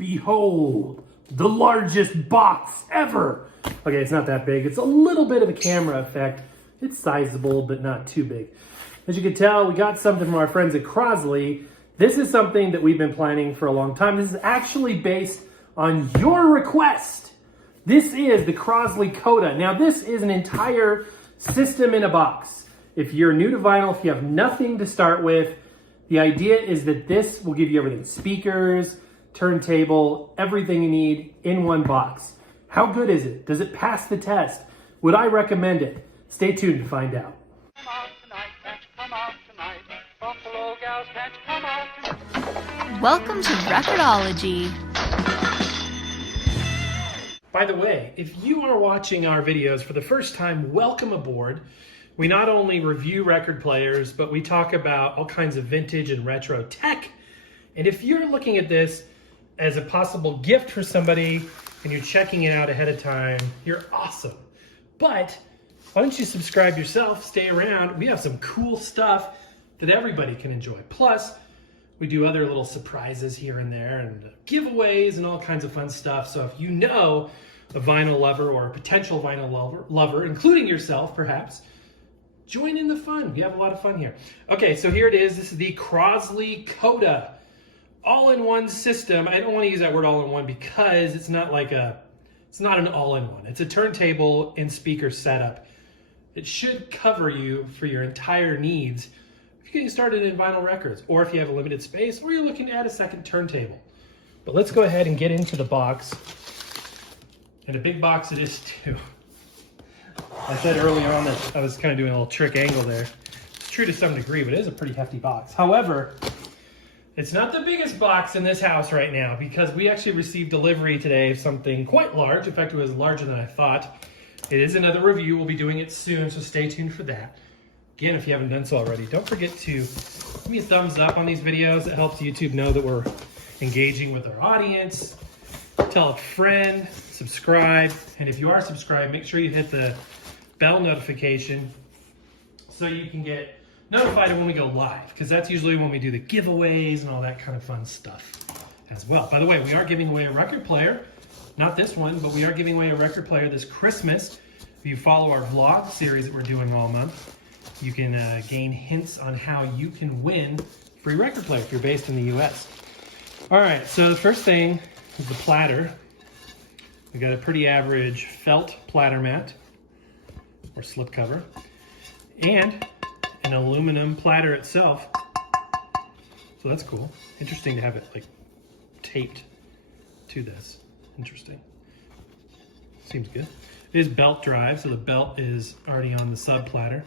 Behold, the largest box ever. Okay, it's not that big. It's a little bit of a camera effect. It's sizable, but not too big. As you can tell, we got something from our friends at Crosley. This is something that we've been planning for a long time. This is actually based on your request. This is the Crosley Coda. Now, this is an entire system in a box. If you're new to vinyl, if you have nothing to start with, the idea is that this will give you everything. Speakers, turntable, everything you need in one box. How good is it? Does it pass the test? Would I recommend it? Stay tuned to find out. Welcome to Record-ology. By the way, if you are watching our videos for the first time, welcome aboard. We not only review record players, but we talk about all kinds of vintage and retro tech. And if you're looking at this as a possible gift for somebody and you're checking it out ahead of time, you're awesome. But why don't you subscribe yourself, stay around. We have some cool stuff that everybody can enjoy. Plus, we do other little surprises here and there and giveaways and all kinds of fun stuff. So if you know a vinyl lover or a potential vinyl lover, including yourself perhaps, join in the fun. We have a lot of fun here. Okay, so here it is. This is the Crosley Coda all-in-one system. I don't want to use that word all-in-one because it's not an all-in-one. It's a turntable and speaker setup. It should cover you for your entire needs if you're getting started in vinyl records, or if you have a limited space, or you're looking to add a second turntable. But let's go ahead and get into the box. And a big box it is too. I said earlier on that I was kind of doing a little trick angle there. It's true to some degree, but it is a pretty hefty box. However, it's not the biggest box in this house right now because we actually received delivery today of something quite large. In fact, it was larger than I thought. It is another review. We'll be doing it soon, so stay tuned for that. Again, if you haven't done so already, don't forget to give me a thumbs up on these videos. It helps YouTube know that we're engaging with our audience. Tell a friend, subscribe, and if you are subscribed, make sure you hit the bell notification so you can get notified when we go live, because that's usually when we do the giveaways and all that kind of fun stuff as well. By the way, we are giving away a record player. Not this one, but we are giving away a record player this Christmas. If you follow our vlog series that we're doing all month, you can gain hints on how you can win a free record player if you're based in the US. All right, so the first thing is the platter. We got a pretty average felt platter mat or slip cover, and an aluminum platter itself. So that's cool. Interesting to have it like taped to this. Interesting. Seems good. It is belt drive, so the belt is already on the sub platter.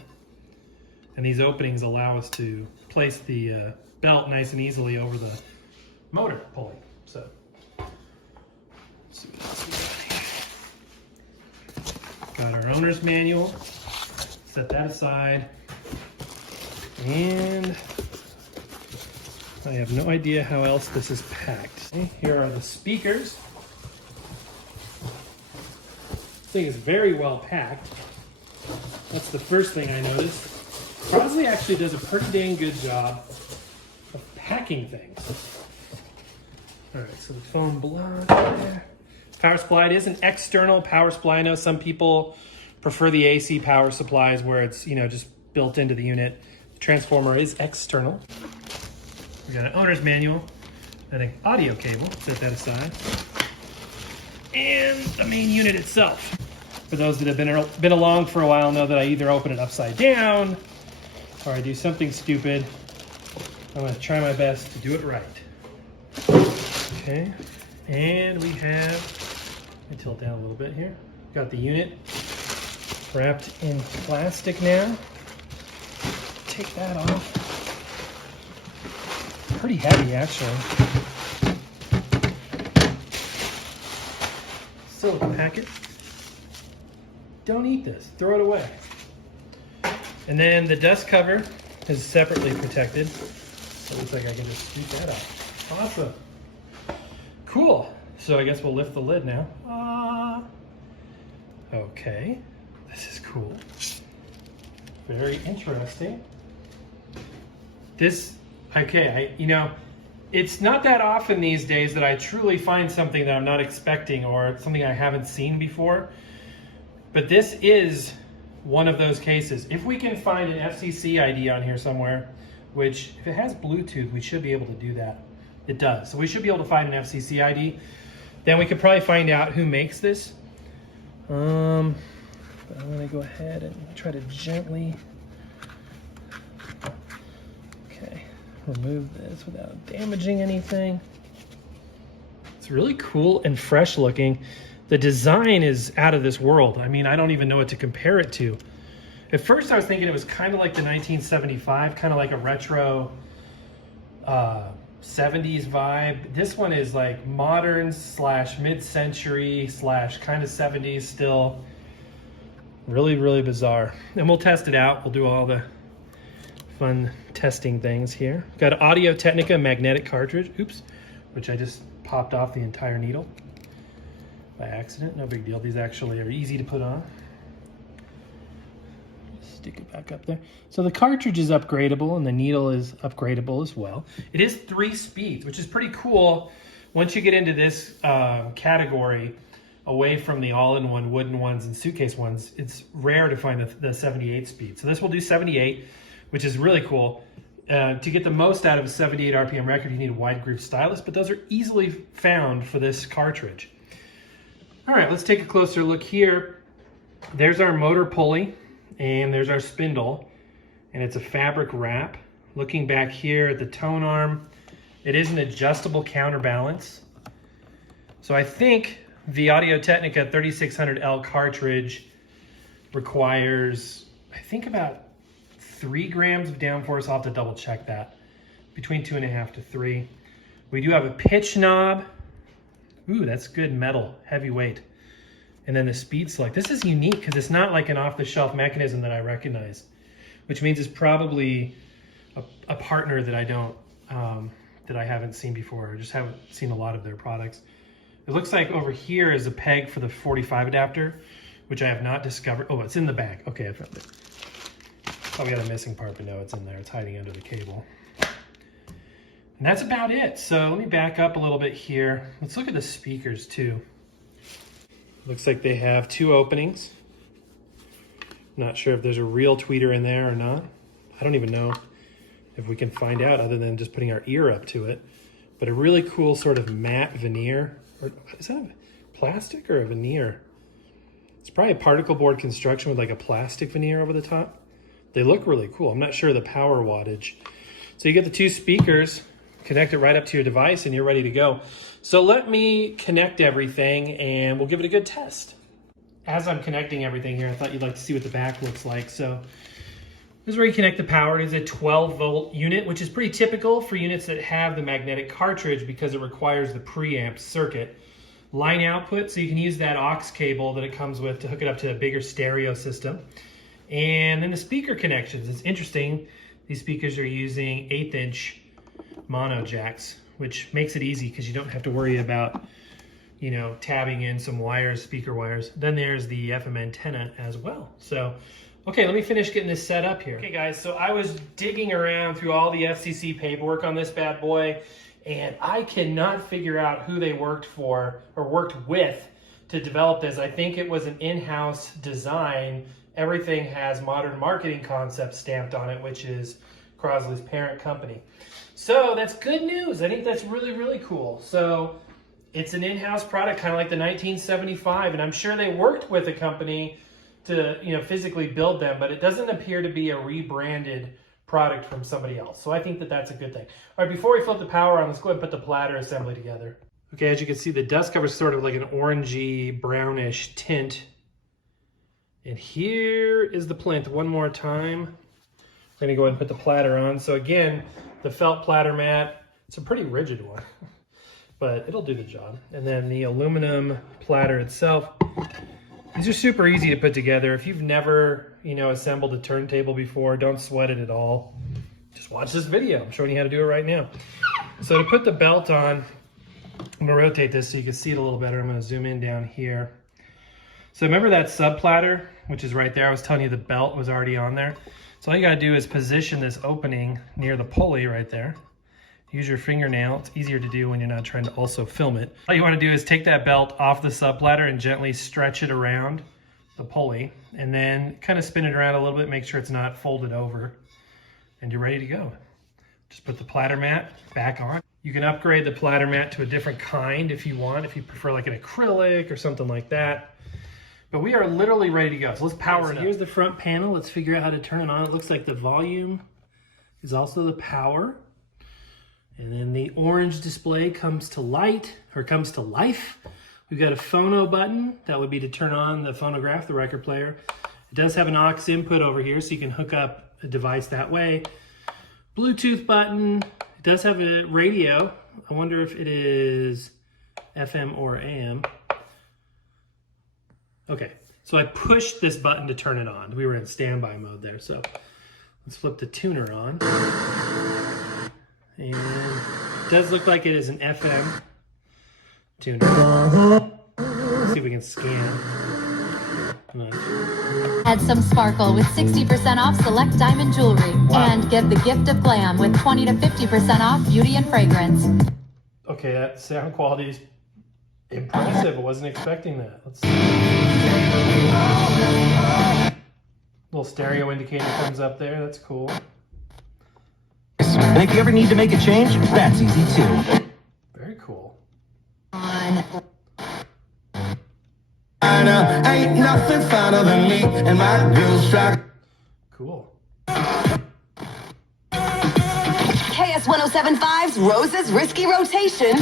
And these openings allow us to place the belt nice and easily over the motor pulley. So, let's see what else we got here. Got our owner's manual. Set that aside. And I have no idea how else this is packed. Okay, here are the speakers. This thing is very well packed. That's the first thing I noticed. Crosley actually does a pretty dang good job of packing things. All right, so the foam block there. Power supply, it is an external power supply. I know some people prefer the AC power supplies where it's, you know, just built into the unit. The transformer is external. We got an owner's manual and an audio cable. Set that aside. And the main unit itself. For those that have been along for a while know that I either open it upside down or I do something stupid. I'm going to try my best to do it right. Okay, and we have, let me tilt down a little bit here. Got the unit wrapped in plastic now. Take that off. Pretty heavy, actually. Silicone packet. Don't eat this, throw it away. And then the dust cover is separately protected. So it looks like I can just scoop that out. Awesome. Cool. So I guess we'll lift the lid now. Okay. This is cool. Very interesting. This, okay, It's not that often these days that I truly find something that I'm not expecting or something I haven't seen before. But this is one of those cases. If we can find an FCC ID on here somewhere, which if it has Bluetooth, we should be able to do that. It does. So we should be able to find an FCC ID. Then we could probably find out who makes this. But I'm gonna go ahead and try to gently, remove this without damaging anything. It's really cool and fresh looking. The design is out of this world. I mean, I don't even know what to compare it to. At first I was thinking it was kind of like the 1975, kind of like a retro 70s vibe. This one is like modern / mid-century / kind of 70s still. Really, really bizarre. And we'll test it out. We'll do all the fun testing things here. Got an Audio-Technica magnetic cartridge, which I just popped off the entire needle by accident. No big deal. These actually are easy to put on. Just stick it back up there. So the cartridge is upgradable and the needle is upgradable as well. It is 3 speeds, which is pretty cool once you get into this category, away from the all-in-one wooden ones and suitcase ones. It's rare to find the 78 speed. So this will do 78. Which is really cool. To get the most out of a 78 RPM record, you need a wide groove stylus, but those are easily found for this cartridge. All right, let's take a closer look here. There's our motor pulley, and there's our spindle, and it's a fabric wrap. Looking back here at the tone arm, it is an adjustable counterbalance. So I think the Audio-Technica 3600L cartridge requires, I think, about 3 grams of downforce. I'll have to double check that. Between 2.5 to 3. We do have a pitch knob. Ooh, that's good metal, heavyweight. And then the speed select. This is unique because it's not like an off-the-shelf mechanism that I recognize, which means it's probably a partner that I don't, that I haven't seen before. I just haven't seen a lot of their products. It looks like over here is a peg for the 45 adapter, which I have not discovered. Oh, it's in the bag. Okay, I found it. Probably got a missing part, but no, it's in there. It's hiding under the cable. And that's about it. So let me back up a little bit here. Let's look at the speakers too. Looks like they have 2 openings. Not sure if there's a real tweeter in there or not. I don't even know if we can find out other than just putting our ear up to it. But a really cool sort of matte veneer. Or is that a plastic or a veneer? It's probably a particle board construction with like a plastic veneer over the top. They look really cool. I'm not sure the power wattage. So you get the 2 speakers, connect it right up to your device, and you're ready to go. So let me connect everything, and we'll give it a good test. As I'm connecting everything here, I thought you'd like to see what the back looks like. So this is where you connect the power. It is a 12-volt unit, which is pretty typical for units that have the magnetic cartridge because it requires the preamp circuit. Line output, so you can use that aux cable that it comes with to hook it up to a bigger stereo system. And then the speaker connections. It's interesting. These speakers are using 1/8" mono jacks, which makes it easy because you don't have to worry about, you know, tabbing in some wires, speaker wires. Then there's the FM antenna as well. So, okay, let me finish getting this set up here. Okay, guys, so I was digging around through all the FCC paperwork on this bad boy, and I cannot figure out who they worked for or worked with to develop this. I think it was an in-house design. Everything has Modern Marketing Concepts stamped on it, which is Crosley's parent company. So that's good news. I think that's really, really cool. So it's an in-house product, kind of like the 1975, and I'm sure they worked with a company to, you know, physically build them, but it doesn't appear to be a rebranded product from somebody else. So I think that that's a good thing. All right, before we flip the power on, let's go ahead and put the platter assembly together. Okay, as you can see, the dust cover is sort of like an orangey, brownish tint. And here is the plinth one more time. I'm gonna go ahead and put the platter on. So again, the felt platter mat, it's a pretty rigid one, but it'll do the job. And then the aluminum platter itself, these are super easy to put together. If you've never, you know, assembled a turntable before, don't sweat it at all. Just watch this video. I'm showing you how to do it right now. So to put the belt on, I'm gonna rotate this so you can see it a little better. I'm gonna zoom in down here. So remember that sub platter, which is right there? I was telling you the belt was already on there. So all you gotta do is position this opening near the pulley right there. use your fingernail. It's easier to do when you're not trying to also film it. All you want to do is take that belt off the sub platter and gently stretch it around the pulley, and then kind of spin it around a little bit, make sure it's not folded over, and you're ready to go. Just put the platter mat back on. You can upgrade the platter mat to a different kind if you want, if you prefer like an acrylic or something like that. But we are literally ready to go. So let's power it up. Here's the front panel. Let's figure out how to turn it on. It looks like the volume is also the power. And then the orange display comes to light, or comes to life. We've got a phono button. That would be to turn on the phonograph, the record player. It does have an aux input over here, so you can hook up a device that way. Bluetooth button. It does have a radio. I wonder if it is FM or AM. Okay, so I pushed this button to turn it on. We were in standby mode there, so let's flip the tuner on. And it does look like it is an FM tuner. Let's see if we can scan. Add some sparkle with 60% off select diamond jewelry. Wow. And get the gift of glam with 20 to 50% off beauty and fragrance. Okay, that sound quality is impressive. I wasn't expecting that. Let's see. Little stereo indicator comes up there. That's cool. And if you ever need to make a change, that's easy too. Very cool. Ain't nothing finer than me and my girls try. Cool. KS 107.5's Rose's Risky Rotation.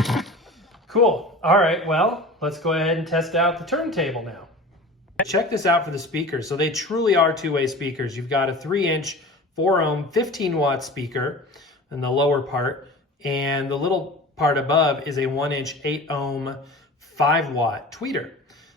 Cool. All right, well, let's go ahead and test out the turntable now. Check this out for the speakers. So they truly are two-way speakers. You've got a 3-inch, 4-ohm, 15-watt speaker in the lower part, and the little part above is a 1-inch, 8-ohm, 5-watt tweeter.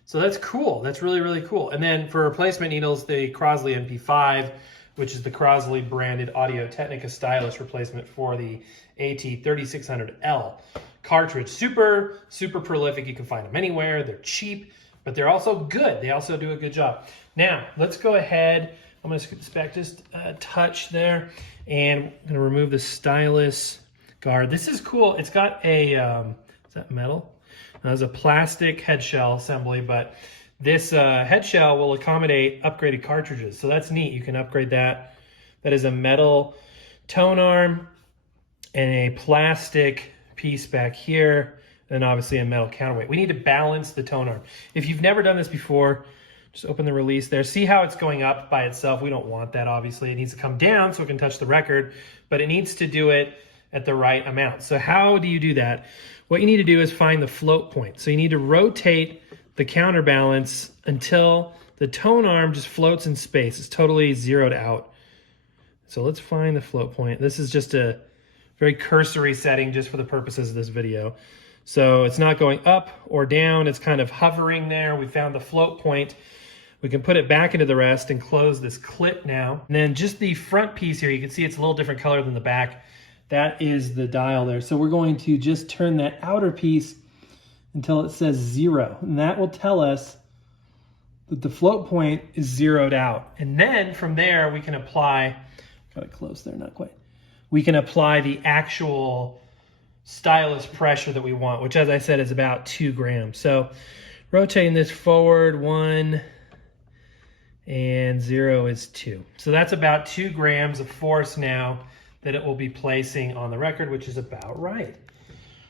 So that's cool. That's really, really cool. And then for replacement needles, the Crosley MP5, which is the Crosley branded Audio-Technica stylus replacement for the AT3600L cartridge. Super, super prolific. You can find them anywhere. They're cheap, but they're also good. They also do a good job. Now, let's go ahead. I'm going to scoot this back just a touch there, and I'm going to remove the stylus guard. This is cool. It's got a, is that metal? No, it's a plastic head shell assembly, but this head shell will accommodate upgraded cartridges. So that's neat. You can upgrade that. That is a metal tone arm and a plastic piece back here, and obviously a metal counterweight. We need to balance the tone arm. If you've never done this before, just open the release there. See how it's going up by itself? We don't want that, obviously. It needs to come down so it can touch the record, but it needs to do it at the right amount. So how do you do that? What you need to do is find the float point. So you need to rotate the counterbalance until the tone arm just floats in space. It's totally zeroed out. So let's find the float point. This is just a very cursory setting just for the purposes of this video. So it's not going up or down. It's kind of hovering there. We found the float point. We can put it back into the rest and close this clip now. And then just the front piece here, you can see it's a little different color than the back. That is the dial there. So we're going to just turn that outer piece until it says 0. And that will tell us that the float point is zeroed out. And then from there, we can apply, got it close there, not quite. We can apply the actual stylus pressure that we want, which as I said is about 2 grams. So rotating this forward, 1 and 0 is 2. So that's about 2 grams of force now that it will be placing on the record, which is about right.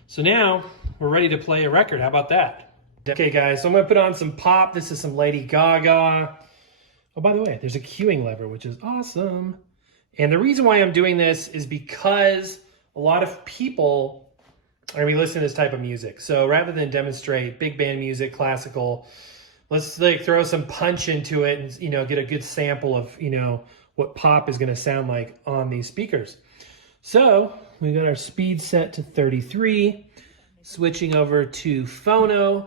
So now we're ready to play a record. How about that? Okay guys, so I'm gonna put on some pop. This is some Lady Gaga. Oh, by the way, there's a cueing lever, which is awesome. And the reason why I'm doing this is because a lot of people are gonna be listening to this type of music. So rather than demonstrate big band music, classical, let's like throw some punch into it and, you know, get a good sample of, you know, what pop is gonna sound like on these speakers. So we got our speed set to 33, switching over to phono,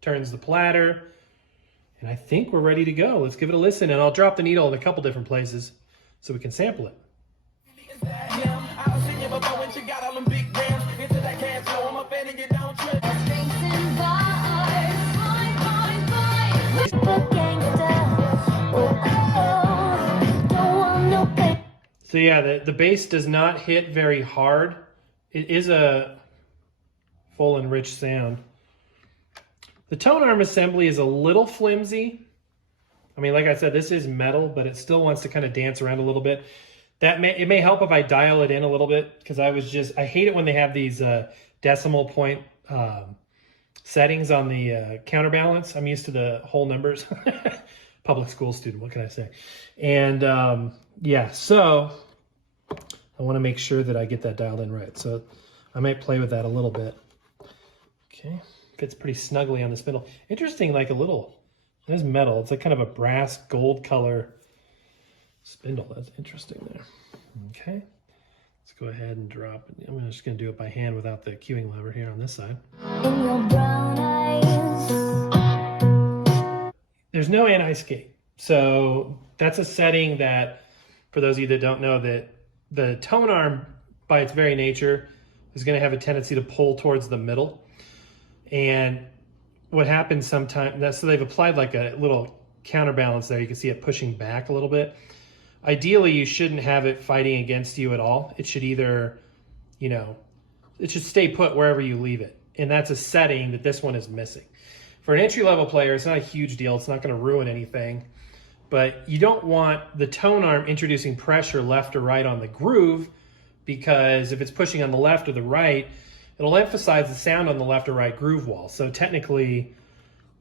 turns the platter, and I think we're ready to go. Let's give it a listen, and I'll drop the needle in a couple different places so we can sample it. So yeah, the bass does not hit very hard it is a full and rich sound. The tone arm assembly is a little flimsy. I mean, like I said, this is metal, but it still wants to kind of dance around a little bit. It may help if I dial it in a little bit, because I hate it when they have these decimal point settings on the counterbalance. I'm used to the whole numbers. Public school student, what can I say? And yeah, so I want to make sure that I get that dialed in right. So I might play with that a little bit. Okay, fits pretty snugly on the spindle. Interesting, like it is metal. It's like kind of a brass gold color spindle. That's interesting there. Okay, let's go ahead and drop it. I'm just going to do it by hand without the cueing lever here on this side. In your brown eyes. There's no anti-skate. So that's a setting that, for those of you that don't know, that the tone arm, by its very nature, is going to have a tendency to pull towards the middle. And what happens sometimes, so they've applied like a little counterbalance there. You can see it pushing back a little bit. Ideally, you shouldn't have it fighting against you at all. It should either, it should stay put wherever you leave it. And that's a setting that this one is missing. For an entry-level player, it's not a huge deal. It's not going to ruin anything. But you don't want the tone arm introducing pressure left or right on the groove, because if it's pushing on the left or the right, it'll emphasize the sound on the left or right groove wall. So technically,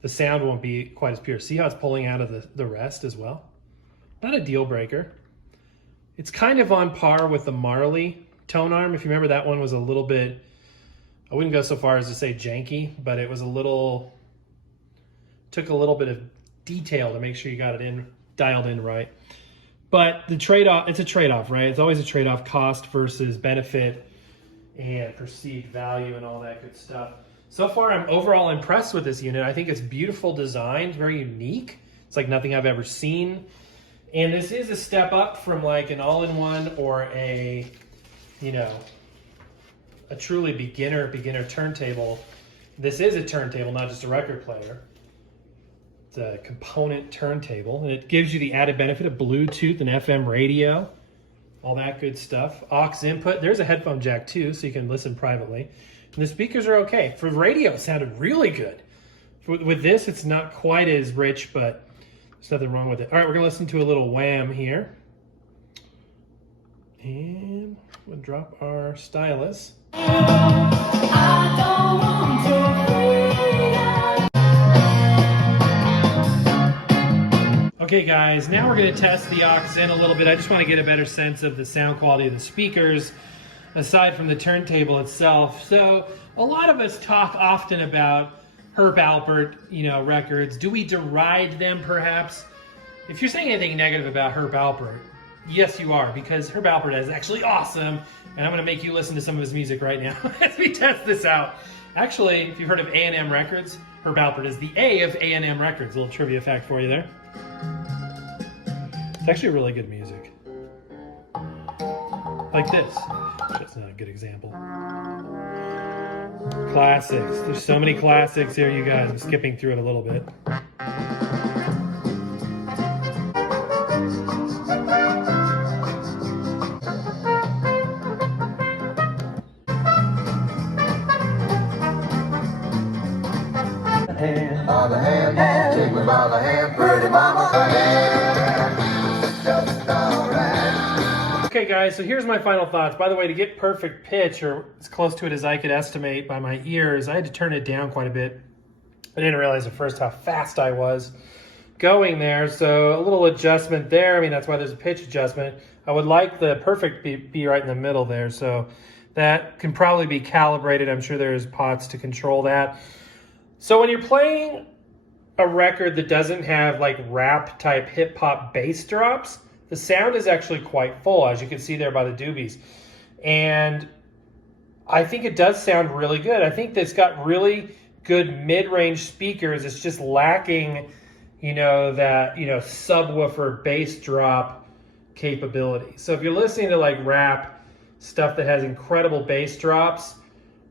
the sound won't be quite as pure. See how it's pulling out of the rest as well? Not a deal breaker. It's kind of on par with the Marley tone arm. If you remember, that one was a little bit, I wouldn't go so far as to say janky, but it was took a little bit of detail to make sure you got it dialed in right. But the trade-off, it's a trade-off, right? It's always a trade-off, cost versus benefit and perceived value and all that good stuff. So far, I'm overall impressed with this unit. I think it's beautiful designed, very unique. It's like nothing I've ever seen. And this is a step up from like an all-in-one or a truly beginner turntable. This is a turntable, not just a record player. It's a component turntable, and it gives you the added benefit of Bluetooth and FM radio, all that good stuff. Aux input. There's a headphone jack too, so you can listen privately. And the speakers are okay. For radio, it sounded really good. With this, it's not quite as rich, but there's nothing wrong with it. All right, we're going to listen to a little Wham here. And we'll drop our stylus. I don't want your freedom. Okay, guys, now we're going to test the aux in a little bit. I just want to get a better sense of the sound quality of the speakers, aside from the turntable itself. So a lot of us talk often about Herb Alpert, records. Do we deride them, perhaps? If you're saying anything negative about Herb Alpert, yes, you are, because Herb Alpert is actually awesome, and I'm going to make you listen to some of his music right now as we test this out. Actually, if you've heard of A&M Records, Herb Alpert is the A of A&M Records. A little trivia fact for you there. It's actually really good music. Like this. That's not a good example. Classics. There's so many classics here, you guys. I'm skipping through it a little bit. By the hand, take me by the hand, pretty mama. Just alright. Okay, guys, so here's my final thoughts. By the way, to get perfect pitch, or as close to it as I could estimate by my ears, I had to turn it down quite a bit. I didn't realize at first how fast I was going there, so a little adjustment there. I mean, that's why there's a pitch adjustment. I would like the perfect be right in the middle there, so that can probably be calibrated. I'm sure there's pots to control that. So when you're playing a record that doesn't have like rap type hip hop bass drops, the sound is actually quite full, as you can see there by the doobies. And I think it does sound really good. I think that's got really good mid-range speakers. It's just lacking, that, subwoofer bass drop capability. So if you're listening to like rap stuff that has incredible bass drops,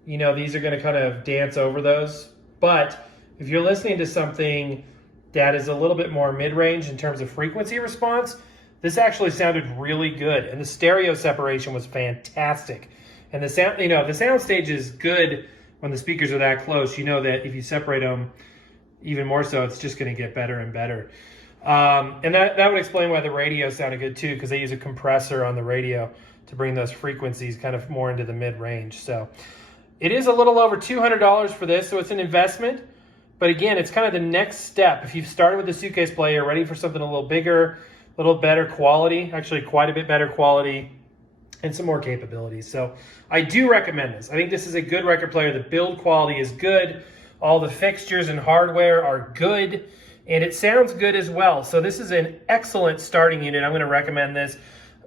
these are going to kind of dance over those. But if you're listening to something that is a little bit more mid-range in terms of frequency response, this actually sounded really good. And the stereo separation was fantastic. And the sound, the sound stage is good when the speakers are that close. You know that if you separate them even more so, it's just going to get better and better. And that would explain why the radio sounded good too, because they use a compressor on the radio to bring those frequencies kind of more into the mid-range. So it is a little over $200 for this, so it's an investment. But again, it's kind of the next step. If you've started with a suitcase player, ready for something a little bigger, a little better quality, actually quite a bit better quality, and some more capabilities. So I do recommend this. I think this is a good record player. The build quality is good. All the fixtures and hardware are good, and it sounds good as well. So this is an excellent starting unit. I'm going to recommend this.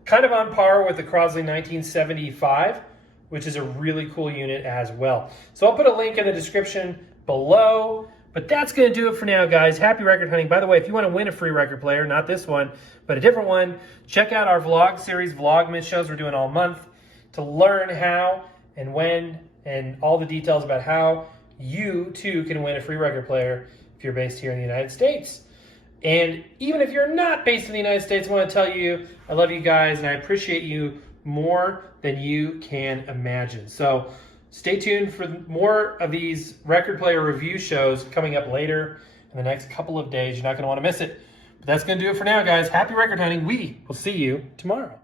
Kind of on par with the Crosley 1975, which is a really cool unit as well. So I'll put a link in the description below. But that's going to do it for now, guys. Happy record hunting. By the way, if you want to win a free record player, not this one, but a different one, check out our vlog series, Vlogmas shows we're doing all month, to learn how and when and all the details about how you, too, can win a free record player if you're based here in the United States. And even if you're not based in the United States, I want to tell you I love you guys and I appreciate you more than you can imagine. So stay tuned for more of these record player review shows coming up later in the next couple of days. You're not going to want to miss it. But that's going to do it for now, guys. Happy record hunting. We will see you tomorrow.